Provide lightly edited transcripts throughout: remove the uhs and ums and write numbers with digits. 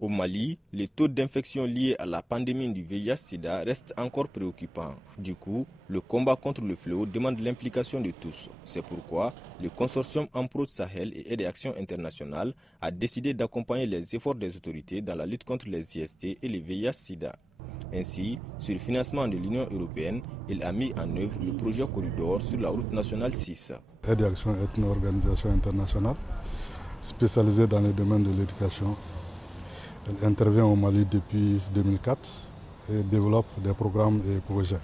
Au Mali, les taux d'infection liés à la pandémie du VIH-Sida restent encore préoccupants. Du coup, le combat contre le fléau demande l'implication de tous. C'est pourquoi le consortium Amprod Sahel et Aide et Action internationale a décidé d'accompagner les efforts des autorités dans la lutte contre les IST et le VIH-Sida. Ainsi, sur le financement de l'Union européenne, il a mis en œuvre le projet Corridor sur la route nationale 6. Aide et Action est une organisation internationale spécialisée dans le domaine de l'éducation. Elle intervient au Mali depuis 2004 et développe des programmes et projets.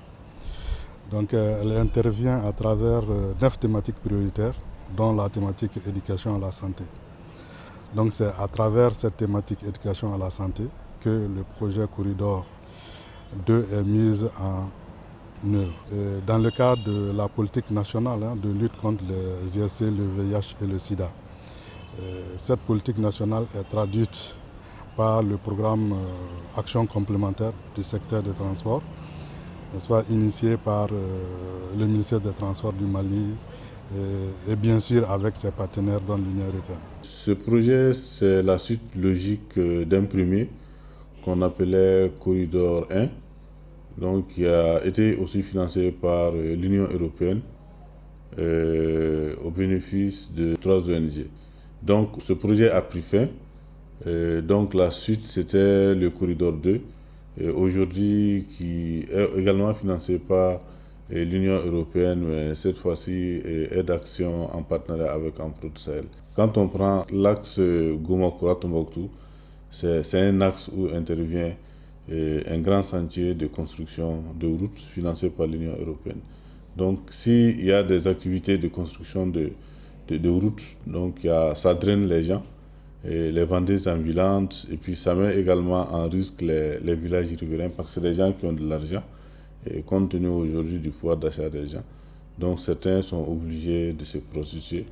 Donc elle intervient à travers 9 thématiques prioritaires, dont la thématique éducation à la santé. Donc c'est à travers cette thématique éducation à la santé que le projet Corridor 2 est mis en œuvre. Dans le cadre de la politique nationale de lutte contre les IST, le VIH et le SIDA, cette politique nationale est traduite par le programme Action complémentaire du secteur des transports, n'est-ce pas, initié par le ministère des Transports du Mali et bien sûr avec ses partenaires dans l'Union européenne. Ce projet, c'est la suite logique d'un premier qu'on appelait Corridor 1, donc qui a été aussi financé par l'Union européenne au bénéfice de 3 ONG. Donc ce projet a pris fin. Donc la suite, c'était le Corridor 2, aujourd'hui qui est également financé par l'Union européenne, mais cette fois-ci Aide Action en partenariat avec Amprod Sahel. Quand on prend l'axe Goma-Koura-Tombouctou, c'est un axe où intervient un grand chantier de construction de routes financé par l'Union européenne. Donc s'il y a des activités de construction de routes, donc ça draine les gens, et les vendeuses ambulantes, et puis ça met également en risque les villages riverains parce que c'est des gens qui ont de l'argent, et compte tenu aujourd'hui du pouvoir d'achat des gens. Donc certains sont obligés de se prostituer,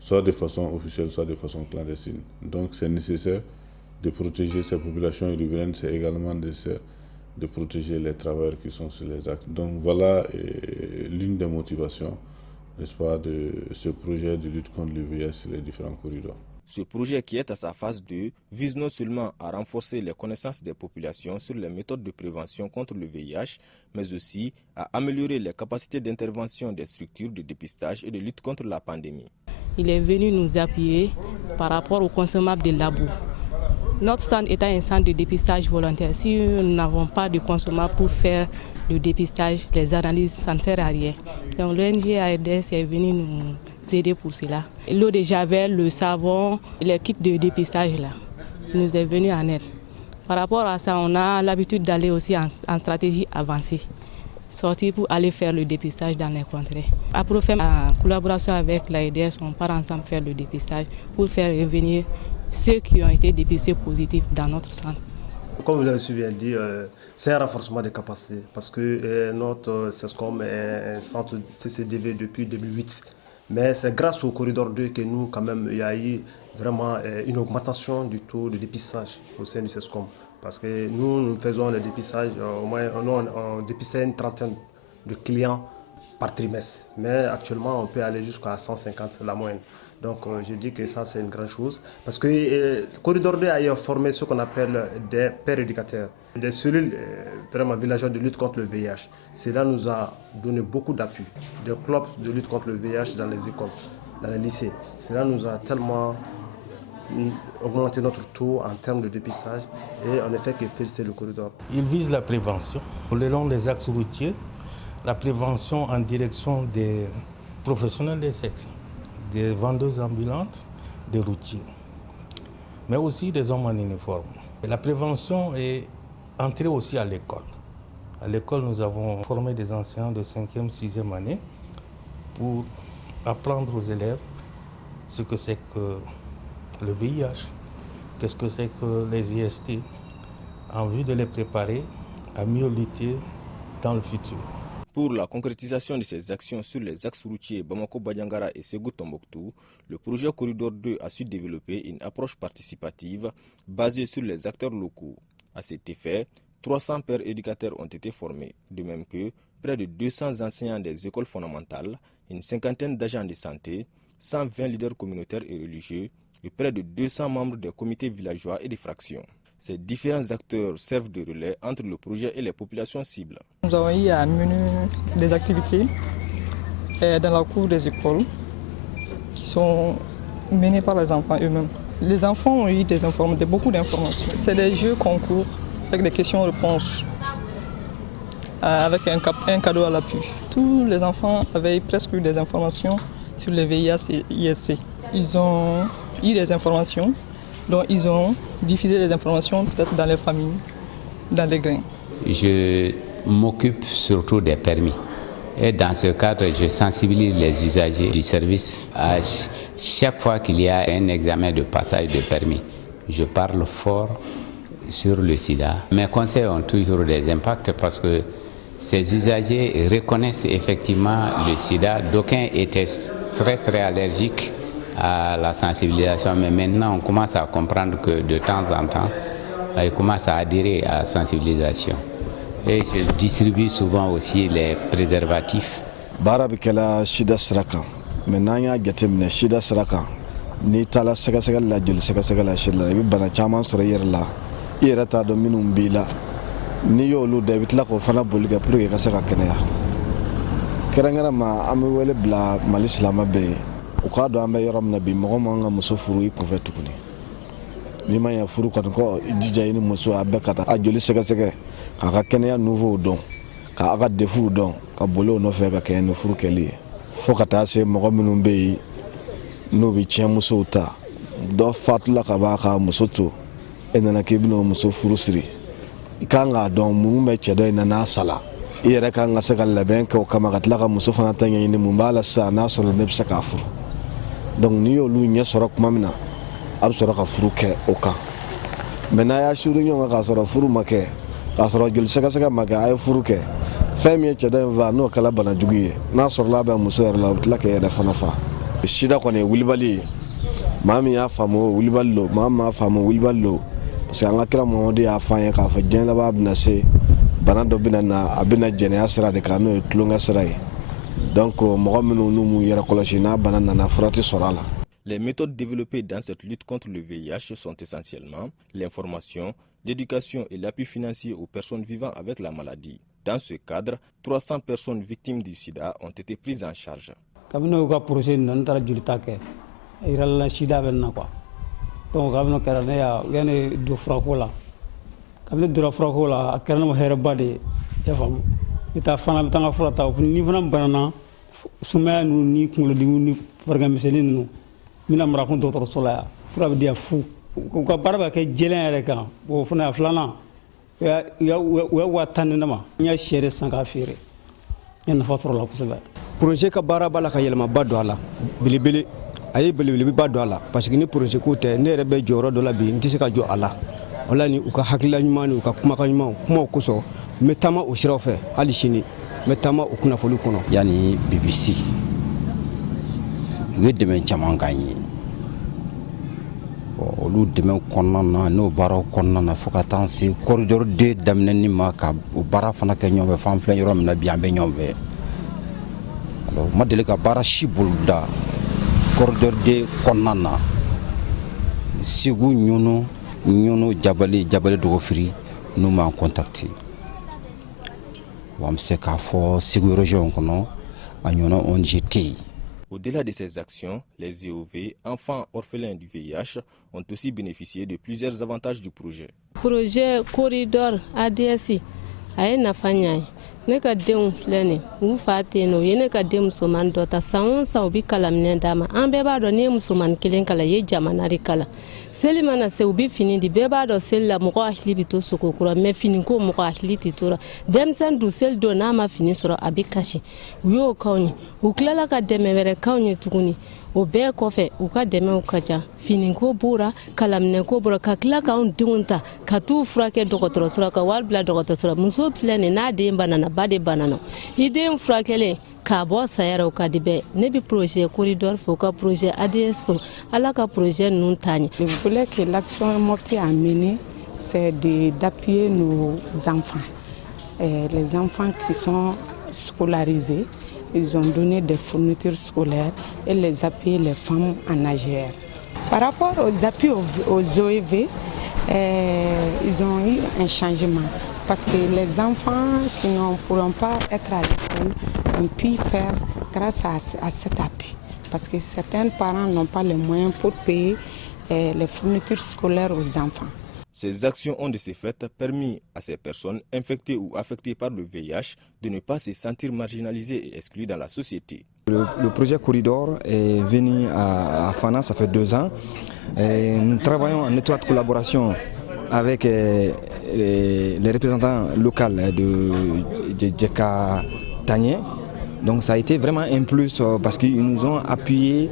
soit de façon officielle, soit de façon clandestine. Donc c'est nécessaire de protéger ces populations riveraines, c'est également nécessaire de protéger les travailleurs qui sont sur les actes. Donc voilà l'une des motivations, n'est-ce pas, de ce projet de lutte contre le VIH sur les différents corridors. Ce projet, qui est à sa phase 2, vise non seulement à renforcer les connaissances des populations sur les méthodes de prévention contre le VIH, mais aussi à améliorer les capacités d'intervention des structures de dépistage et de lutte contre la pandémie. Il est venu nous appuyer par rapport aux consommables de labo. Notre centre étant un centre de dépistage volontaire, si nous n'avons pas de consommables pour faire le dépistage, les analyses, ça ne sert à rien. Donc l'ONG AIDS est venu nous aider pour cela. L'eau de javel, le savon, les kits de dépistage là, il nous est venu en aide. Par rapport à ça, on a l'habitude d'aller aussi en stratégie avancée, sortir pour aller faire le dépistage dans les contrées. Après faire en collaboration avec l'AIDS, on part ensemble faire le dépistage pour faire revenir ceux qui ont été dépistés positifs dans notre centre. Comme vous l'avez bien dit, c'est un renforcement des capacités parce que notre CESCOM est un centre CCDV depuis 2008. Mais c'est grâce au Corridor 2 que nous, quand même, il y a eu vraiment une augmentation du taux de dépistage au sein du CESCOM. Parce que nous faisons le dépistage, au moins on dépissait une trentaine de clients par trimestre. Mais actuellement, on peut aller jusqu'à 150, la moyenne. Donc je dis que ça, c'est une grande chose. Parce que le Corridor 2 a formé ce qu'on appelle des pères éducateurs, des cellules vraiment villageoises de lutte contre le VIH. Cela nous a donné beaucoup d'appui, des clubs de lutte contre le VIH dans les écoles, dans les lycées. Cela nous a tellement augmenté notre taux en termes de dépistage et en effet que féliciter le Corridor. Il vise la prévention le long des axes routiers, la prévention en direction des professionnels des sexes, des vendeuses ambulantes, des routiers, mais aussi des hommes en uniforme. Et la prévention est entrée aussi à l'école. À l'école, nous avons formé des enseignants de 5e, 6e année pour apprendre aux élèves ce que c'est que le VIH, qu'est-ce que c'est que les IST, en vue de les préparer à mieux lutter dans le futur. Pour la concrétisation de ces actions sur les axes routiers Bamako-Badiangara et Ségou-Tombouctou, le projet Corridor 2 a su développer une approche participative basée sur les acteurs locaux. À cet effet, 300 pères éducateurs ont été formés, de même que près de 200 enseignants des écoles fondamentales, une cinquantaine d'agents de santé, 120 leaders communautaires et religieux et près de 200 membres des comités villageois et des fractions. Ces différents acteurs servent de relais entre le projet et les populations cibles. Nous avons eu à mener des activités dans la cour des écoles qui sont menées par les enfants eux-mêmes. Les enfants ont eu beaucoup d'informations. C'est des jeux concours avec des questions-réponses, avec un cadeau à l'appui. Tous les enfants avaient presque eu des informations sur le VIH et ISC. Ils ont eu des informations, donc ils ont diffusé les informations peut-être dans les familles, dans les grains. Je m'occupe surtout des permis. Et dans ce cadre, je sensibilise les usagers du service. À chaque fois qu'il y a un examen de passage de permis, je parle fort sur le sida. Mes conseils ont toujours des impacts parce que ces usagers reconnaissent effectivement le sida. D'aucuns étaient très allergiques à la sensibilisation, mais maintenant on commence à comprendre que de temps en temps, ils commencent à adhérer à la sensibilisation. Et je distribue souvent aussi les préservatifs. Barabikela Shida Sraka. Menanya Gatemne Shida Sraka. Ni tala sagasagal la jul sagasagal shilla bi bana chaman sura yerla. Yerata do minum bila. Ni yolu David la ko fana bolga pour que saka kenya. Kerangara ma amwele bla malislama be. O ka do ambe yoram nabi mo nga musofuru yi konfe tukuni. Ni ma ya furu ko dija ni muso abekata a joli sagasagal. Ka kenya nouveau don. Ka aga defu don ka bolo no fe ka kenya furu keli. Fo ka taa se mɔgɔ minnu bɛ yen n'u bɛ tiɲɛ musow ta dɔ fatula ka b'a ka muso to e nana k'i bɛna o muso furu siri i kan k'a dɔn mun bɛ cɛ dɔ in na n'a sala i yɛrɛ kan ka se ka labɛn kɛ o kama ka tila ka muso fana ta ɲɛɲini mun b'a la sisan n'a sɔrɔ ne bɛ se k'a furu donc n'i y'olu ɲɛ sɔrɔ tuma min na a bɛ sɔrɔ ka furu kɛ o kan mɛ n'a y'a suru ɲɔgɔn kan k'a sɔrɔ furu ma kɛ k'a sɔrɔ joli sɛgɛsɛgɛ ma kɛ a ye furu kɛ fɛn min ye cɛ dɔ in fa n'o kɛla bana jugu ye n'a sɔrɔla a bɛ muso yɛrɛ la o bɛ tila k'e yɛrɛ fana fa sida kɔni ye wulibali ye maa min y'a faamu o wulibali lo maa min m'a faamu wulibali lo parce que an ka kira Mamadu y'a fɔ an ye k'a fɔ diɲɛ laban bɛna se bana dɔ bɛna na a bɛna jɛnɛya sira de kan n'o ye tulonkɛ sira ye donc mɔgɔ minnu n'u m'u yɛrɛ kɔlɔsi n'a bana nana fura tɛ sɔrɔ a la. Les méthodes développées dans cette lutte contre le VIH sont essentiellement l'information, l'éducation et l'appui financier aux personnes vivant avec la maladie. Dans ce cadre, 300 personnes victimes du sida ont été prises en charge. Projet ka baara b'a la ka yɛlɛmaba don a la belebele a ye belebeleba don a la parce que ni projet ko tɛ ne yɛrɛ bɛ jɔyɔrɔ dɔ la bi n tɛ se ka jɔ a la wala ni u ka hakilila ɲuman ni u ka kumakan ɲumanw kumaw kosɔn n bɛ taama o siraw fɛ hali sini n bɛ taama o kunnafoni kɔnɔ. Yani BBC u ye dɛmɛ caman k'an ye olu dɛmɛ kɔnɔna na n'o baaraw kɔnɔna na fo ka taa se corridor 2 daminɛni ma ka o baara fana kɛ ɲɔgɔn fɛ f'an filɛ yɔrɔ min na bi an bɛ ɲɔgɔn fɛ alors ma deli ka baara si boloda corridor 2 kɔnɔna na Segu Ɲɔnɔ Jabale Dɔgɔfiri n'u m'an contacté wa an bɛ se k'a fɔ Segu région kɔnɔ a ɲɔgɔnna ONG tɛ yen. Au-delà de ces actions, les EOV, enfants orphelins du VIH, ont aussi bénéficié de plusieurs avantages du projet. Projet Corridor ADSI a nafa ɲa ye ne ka denw filɛ nin u fa tɛ yen nɔ u ye ne ka den musoman dɔ ta san o san u bɛ kalaminɛ d'a ma an bɛɛ b'a dɔn ne ye musomanin kelen kalan ye jamana de kalan seli mana se u bɛ fini di bɛɛ b'a dɔn seli la mɔgɔ hakili bɛ to sogo kura mɛ fini ko mɔgɔ hakili tɛ to la denmisɛnnin dun seli don n'a ma fini sɔrɔ a bɛ kasi u y'o k'anw ye u tilala ka dɛmɛ wɛrɛ k'anw ye tuguni o bɛɛ kɔfɛ u ka dɛmɛw ka ca finiko bɔra kalaminɛko bɔra ka tila k'anw denw ta ka t'u furakɛ dɔgɔtɔrɔso la ka wari bila dɔgɔtɔrɔso la muso filɛ nin n'a den banana ba de banana i den furakɛlen k'a bɔ sayara o ka di bɛɛ ne bɛ projet Corridor fo ka projet ADS fo ala ka projet ninnu taa ɲɛ. Je voulais que l'action Mopti a menée, c'est d'appuyer nos enfants. Les enfants qui sont scolarisés, ils ont donné des fournitures scolaires et les appuyer les femmes en AGR. Par rapport aux appuis aux OEV, ils ont eu un changement. Parce que les enfants qui ne pourront pas être à l'école ont pu faire grâce à cet appui. Parce que certains parents n'ont pas les moyens pour payer les fournitures scolaires aux enfants. Ces actions ont de ce fait permis à ces personnes infectées ou affectées par le VIH de ne pas se sentir marginalisées et exclues dans la société. Le projet Corridor est venu à Fana, ça fait 2 ans. Et nous travaillons en étroite collaboration avec les représentants locaux de Djeka Tagné. Donc ça a été vraiment un plus parce qu'ils nous ont appuyés.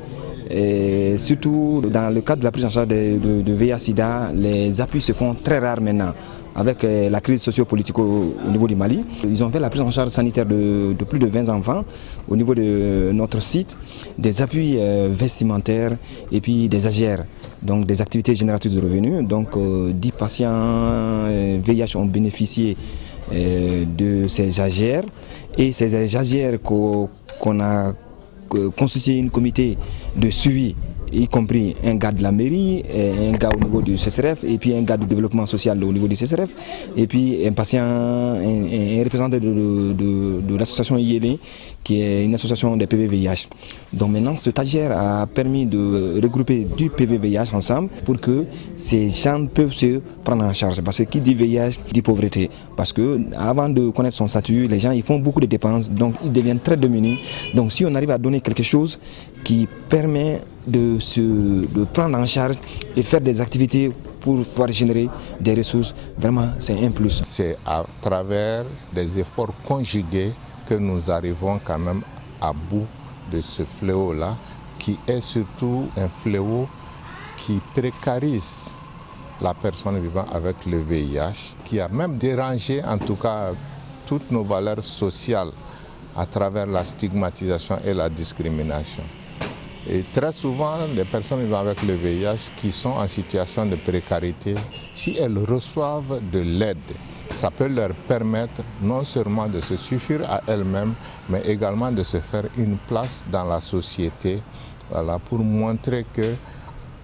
Et surtout dans le cadre de la prise en charge de VIH-Sida, les appuis se font très rares maintenant. Avec la crise socio-politique au niveau du Mali, ils ont fait la prise en charge sanitaire de plus de 20 enfants au niveau de notre site, des appuis vestimentaires et puis des AGR, donc des activités génératrices de revenus. Donc 10 patients VIH ont bénéficié de ces AGR et ces AGR qu'on a constitué un comité de suivi, y compris un gars de la mairie, un gars au niveau du CCRF et puis un gars du développement social au niveau du CCRF et puis un patient, un représentant de l'association IELE qui est une association des PV-VIH. Donc maintenant ce stagiaire a permis de regrouper du PV-VIH ensemble pour que ces gens peuvent se prendre en charge. Parce que qui dit VIH dit pauvreté. Parce que avant de connaître son statut, les gens ils font beaucoup de dépenses, donc ils deviennent très démunis. Donc si on arrive à donner quelque chose qui permet de prendre en charge et faire des activités pour pouvoir générer des ressources, vraiment c'est un plus. C'est à travers des efforts conjugués que nous arrivons quand même à bout de ce fléau-là, qui est surtout un fléau qui précarise la personne vivant avec le VIH, qui a même dérangé en tout cas toutes nos valeurs sociales à travers la stigmatisation et la discrimination. Et très souvent, les personnes vivant avec le VIH qui sont en situation de précarité, si elles reçoivent de l'aide, ça peut leur permettre non seulement de se suffire à elles-mêmes, mais également de se faire une place dans la société, voilà, pour montrer que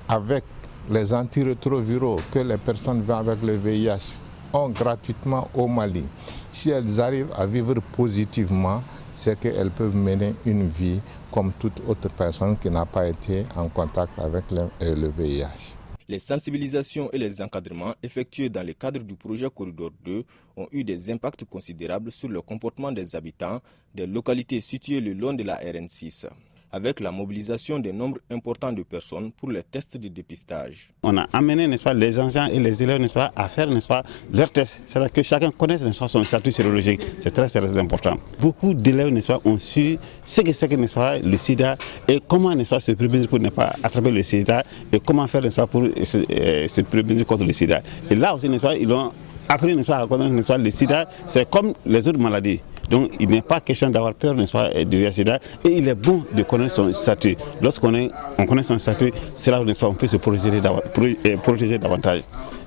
avec les antirétroviraux que les personnes vivant avec le VIH ont gratuitement au Mali, si elles arrivent à vivre positivement, c'est qu'elles peuvent mener une vie comme toute autre personne qui n'a pas été en contact avec le VIH. Les sensibilisations et les encadrements effectués dans le cadre du projet Corridor 2 ont eu des impacts considérables sur le comportement des habitants des localités situées le long de la RN6, avec la mobilisation d'un nombre important de personnes pour les tests de dépistage. On a amené, n'est-ce pas, les enseignants et les élèves, n'est-ce pas, à faire, n'est-ce pas, leurs tests. C'est-à-dire que chacun connaisse, n'est-ce pas, son statut sérologique. C'est très important. Beaucoup d'élèves, n'est-ce pas, ont su ce que c'est que, n'est-ce pas, le sida et comment, n'est-ce pas, se prémunir pour ne pas attraper le sida et comment faire, n'est-ce pas, pour se prémunir contre le sida. Et là aussi, n'est-ce pas, ils ont appris, n'est-ce pas, à connaître, n'est-ce pas, le sida, c'est comme les autres maladies. Donc il n'est pas question d'avoir peur, n'est-ce pas, du VIH-Sida, et il est bon de connaître son statut. Lorsqu'on connaît son statut, c'est là où, n'est-ce pas, on peut se protéger davantage.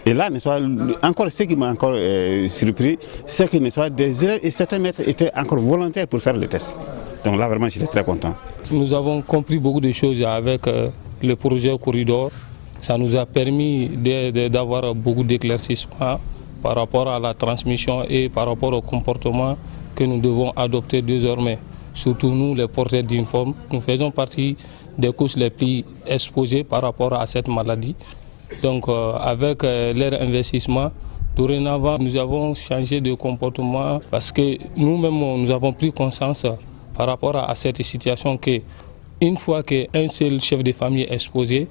Et là, n'est-ce pas, encore ce qui m'a encore surpris, c'est que, n'est-ce pas, des élèves et certains maîtres étaient encore volontaires pour faire le test. Donc là, vraiment, j'étais très content. Nous avons compris beaucoup de choses avec le projet Corridor. Ça nous a permis d'avoir beaucoup d'éclaircissements par rapport à la transmission et par rapport au comportement que nous devons adopter désormais. Surtout nous, les porteurs d'uniforme, nous faisons partie des couches les plus exposées par rapport à cette maladie. Donc avec leur investissement, dorénavant, nous avons changé de comportement parce que nous-mêmes, nous avons pris conscience par rapport à cette situation qu'une fois qu'un seul chef de famille est exposé,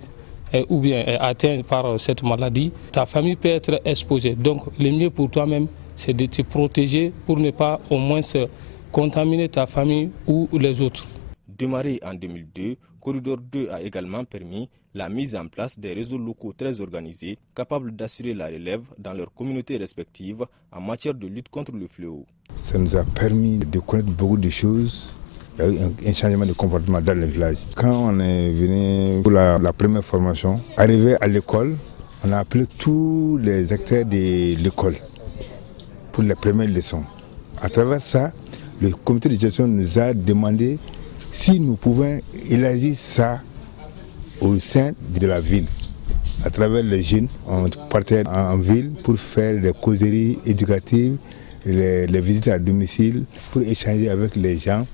ou bien est atteint par cette maladie, ta famille peut être exposée. Donc le mieux pour toi-même, c'est de te protéger pour ne pas au moins contaminer ta famille ou les autres. Démarré en 2002, Corridor 2 a également permis la mise en place des réseaux locaux très organisés, capables d'assurer la relève dans leurs communautés respectives en matière de lutte contre le fléau. Ça nous a permis de connaître beaucoup de choses. Il y a eu un changement de comportement dans le village. Quand on est venu pour la première formation, arrivé à l'école, on a appelé tous les acteurs de l'école pour les premières leçons. À travers ça, le comité de gestion nous a demandé si nous pouvons élargir ça au sein de la ville. à travers les jeunes, on partait en ville pour faire des causeries éducatives, les visites à domicile, pour échanger avec les gens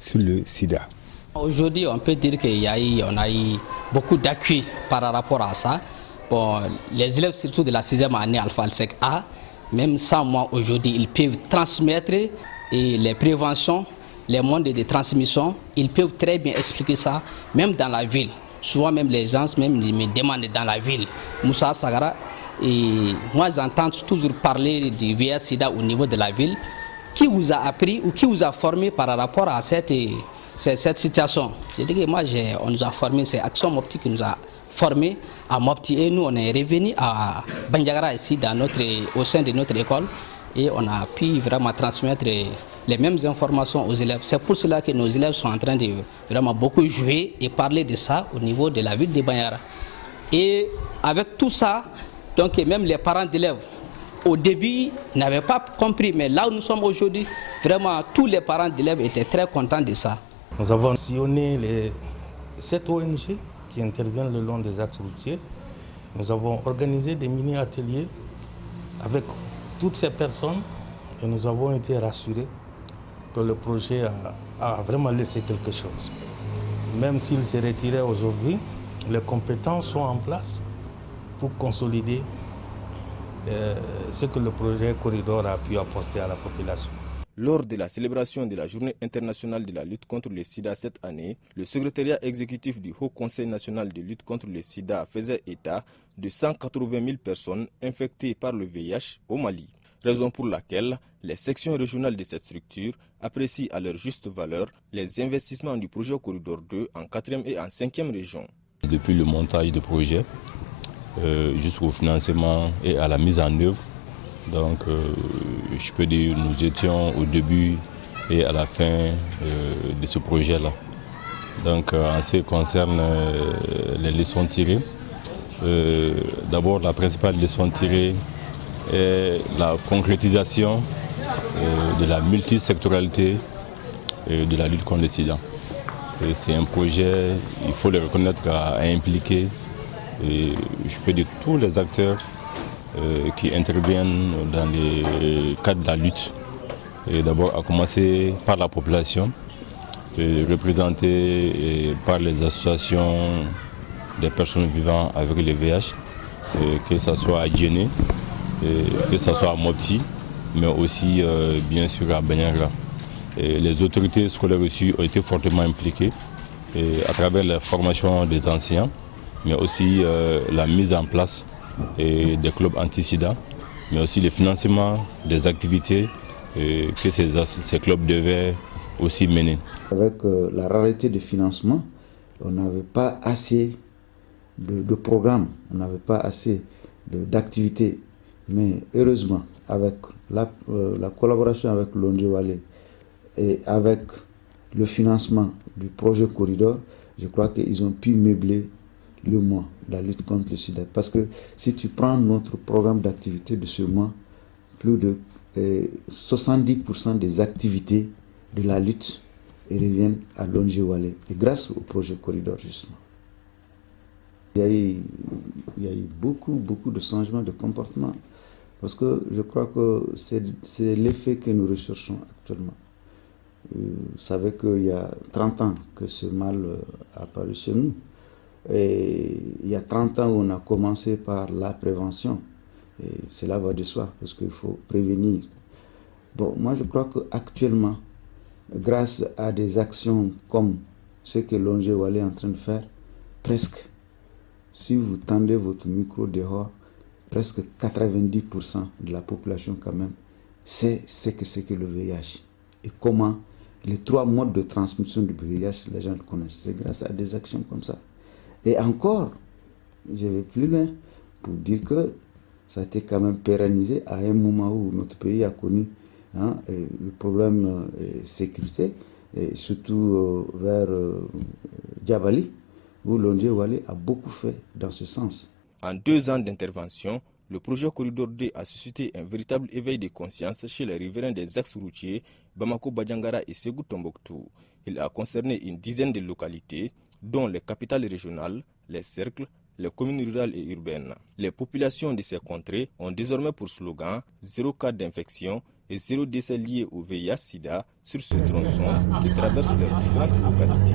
sur le sida. Aujourd'hui, on peut dire qu'on a eu beaucoup d'appui par rapport à ça. Bon, les élèves, surtout de la 6e année Alpha Alsec A, même sans moi aujourd'hui, ils peuvent transmettre les préventions, les modes de transmission, ils peuvent très bien expliquer ça, même dans la ville. Souvent même les gens me demandent dans la ville, Moussa Sagara, et moi j'entends toujours parler du VIH-Sida au niveau de la ville. Qui vous a appris ou qui vous a formé par rapport à cette situation? Je dis que moi, on nous a formé, c'est Action Mopti qui nous a formés à Mopti, et nous on est revenus à Bandiagara ici au sein de notre école, et on a pu vraiment transmettre les mêmes informations aux élèves. C'est pour cela que nos élèves sont en train de vraiment beaucoup jouer et parler de ça au niveau de la ville de Banyara. Et avec tout ça, donc même les parents d'élèves, au début, n'avaient pas compris, mais là où nous sommes aujourd'hui, vraiment tous les parents d'élèves étaient très contents de ça. Nous avons sillonné les 7 ONG qui interviennent le long des axes routiers. Nous avons organisé des mini-ateliers avec toutes ces personnes et nous avons été rassurés que le projet a vraiment laissé quelque chose. Même s'il s'est retiré aujourd'hui, les compétences sont en place pour consolider ce que le projet Corridor a pu apporter à la population. Lors de la célébration de la Journée internationale de la lutte contre le sida cette année, le secrétariat exécutif du Haut Conseil national de lutte contre le sida faisait état de 180 000 personnes infectées par le VIH au Mali. Raison pour laquelle les sections régionales de cette structure apprécient à leur juste valeur les investissements du projet Corridor 2 en 4e et en 5e région. Depuis le montage du projet jusqu'au financement et à la mise en œuvre, donc je peux dire que nous étions au début et à la fin de ce projet-là. Donc en ce qui concerne les leçons tirées, d'abord la principale leçon tirée est la concrétisation de la multisectorialité de la lutte contre le sida. C'est un projet, il faut le reconnaître, à impliquer, je peux dire, tous les acteurs qui interviennent dans le cadre de la lutte. D'abord à commencer par la population, représentée par les associations des personnes vivant avec le VIH, que ce soit à Djéné, que ce soit à Mopti, mais aussi bien sûr à Banyara. Les autorités scolaires aussi ont été fortement impliquées à travers la formation des anciens, mais aussi la mise en place des clubs anti-sida, mais aussi le financement des activités que ces clubs devaient aussi mener. Avec la rareté de financement, on n'avait pas assez de programmes, on n'avait pas assez d'activités. Mais heureusement, avec la collaboration avec l'ONG Wale et avec le financement du projet Corridor, je crois qu'ils ont pu meubler le mois de la lutte contre le sida. Parce que si tu prends notre programme d'activité de ce mois, plus de 70% des activités de la lutte reviennent à l'ONG Wale. Et grâce au projet Corridor, justement. Il y a eu beaucoup de changements de comportement. Parce que je crois que c'est l'effet que nous recherchons actuellement. Vous savez qu'il y a 30 ans que ce mal a apparu chez nous. Et il y a 30 ans, on a commencé par la prévention. Et cela va de soi, parce qu'il faut prévenir. Bon, moi je crois qu'actuellement, grâce à des actions comme ce que l'ONG Wale est en train de faire, presque, si vous tendez votre micro dehors, presque 90% de la population quand même sait ce que c'est que le VIH. Et comment les 3 modes de transmission du VIH, les gens le connaissent. C'est grâce à des actions comme ça. Et encore, je vais plus loin pour dire que ça a été quand même pérennisé à un moment où notre pays a connu le problème de sécurité, et surtout vers Djabali, où l'ONG Wale a beaucoup fait dans ce sens. En 2 ans d'intervention, le projet Corridor 2 a suscité un véritable éveil de conscience chez les riverains des axes routiers Bamako, Badiangara et Ségou Tombouctou. Il a concerné une dizaine de localités, dont les capitales régionales, les cercles, les communes rurales et urbaines. Les populations de ces contrées ont désormais pour slogan 0 cas d'infection et 0 décès liés au VIH-Sida sur ce tronçon qui traverse leurs différentes localités.